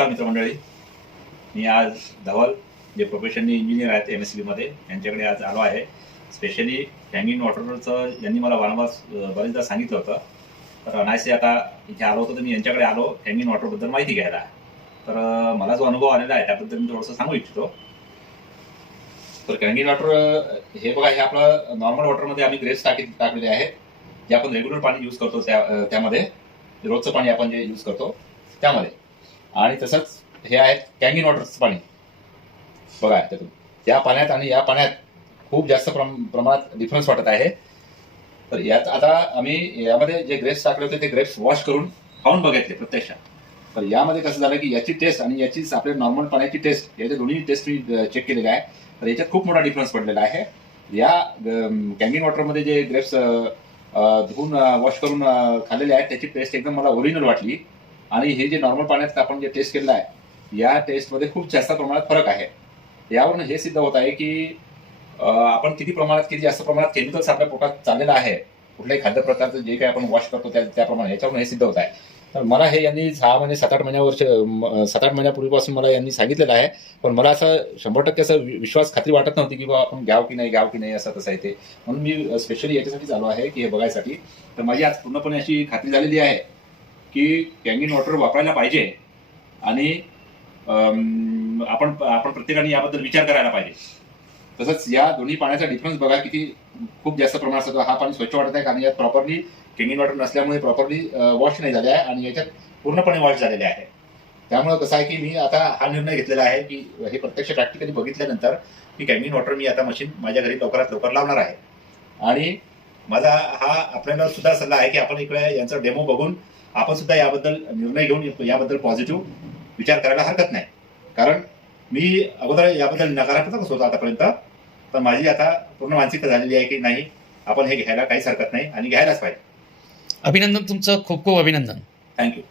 नमस्कार मित्रमंडळी. मी आज धवल जे प्रोफेशनली इंजिनियर आहेत MSCBमध्ये यांच्याकडे आज आलो आहे. स्पेशली हँगिंग वॉटरचं यांनी मला वारंवार बरेचदा सांगितलं होतं. तर अनायसे आता इथे आलो होतो तर मी यांच्याकडे आलो हँगिंग वॉटरबद्दल माहिती घ्यायला. तर मला जो अनुभव आलेला आहे त्याबद्दल मी थोडंसं सांगू इच्छितो. तर हँगिंग वॉटर हे बघा, हे आपलं नॉर्मल वॉटरमध्ये आम्ही ग्रेप्स टाकलेले आहेत. जे आपण रेग्युलर पाणी यूज करतो त्यामध्ये रोजचं पाणी आपण जे यूज करतो त्यामध्ये. आणि तसंच हे आहे कॅंगिन वॉटरचं पाणी बघा. त्यातून त्या पाण्यात आणि या पाण्यात खूप जास्त प्रमाणात डिफरन्स वाटत आहे. तर यात आता आम्ही यामध्ये जे ग्रेप्स टाकले होते ते ग्रेप्स वॉश करून खाऊन बघितले प्रत्यक्षात. तर यामध्ये कसं झालं की याची टेस्ट आणि याची आपल्या नॉर्मल पाण्याची टेस्ट, याच्या दोन्ही टेस्ट मी चेक केलेल्या आहे. तर याच्यात खूप मोठा डिफरन्स पडलेला आहे. या कॅंगिन वॉटरमध्ये जे ग्रेप्स धुवून वॉश करून खाल्लेले आहेत त्याची टेस्ट एकदम मला ओरिजिनल वाटली. आणि हे जे नॉर्मल पाण्यात आपण जे टेस्ट केलेलं आहे या टेस्टमध्ये खूप जास्त प्रमाणात फरक आहे. यावरून हे सिद्ध होत आहे की आपण किती जास्त प्रमाणात केमिकल्स आपल्या पोटात चाललेलं आहे कुठल्याही खाद्यपदार्थ जे काही आपण वॉश करतो त्याप्रमाणे, याच्यावरून हे सिद्ध होत आहे. तर मला हे यांनी 6 महिने 7-8 महिन्यापूर्वीपासून मला यांनी सांगितलेलं आहे. पण मला असं 100% असं विश्वास खात्री वाटत नव्हती की बाबा आपण घ्याव की नाही असं तसं आहे ते. म्हणून मी स्पेशली याच्यासाठीच आलो आहे की हे बघायसाठी. तर माझी आज पूर्णपणे अशी खात्री झालेली आहे की कॅंगिन वॉटर वापरायला पाहिजे आणि आपण प्रत्येकाने याबद्दल विचार करायला पाहिजे. तसंच या दोन्ही पाण्याचा डिफरन्स बघा किती खूप जास्त प्रमाणात असतो. हा पाणी स्वच्छ वाटत आहे कारण यात प्रॉपरली कॅंगिन वॉटर नसल्यामुळे प्रॉपरली वॉश नाही झाले आहे आणि याच्यात पूर्णपणे वॉश झालेले आहे. त्यामुळे कसं आहे की मी आता हा निर्णय घेतलेला आहे की हे प्रत्यक्ष प्रॅक्टिकली बघितल्यानंतर की कॅंगिन वॉटर मी आता मशीन माझ्या घरी लवकरात लवकर लावणार आहे. आणि माझा हा आपल्याला सुद्धा सल्ला आहे की आपण इकडे यांचा डेमो बघून आपण सुद्धा याबद्दल निर्णय घेऊन याबद्दल पॉझिटिव्ह विचार करायला हरकत नाही. कारण मी अगोदर याबद्दल नकारात्मकच होतो आतापर्यंत. तर माझी आता पूर्ण मानसिकता झालेली आहे की नाही, आपण हे घ्यायला काहीच हरकत नाही आणि घ्यायलाच पाहिजे. अभिनंदन, तुमचं खूप खूप अभिनंदन. थँक्यू.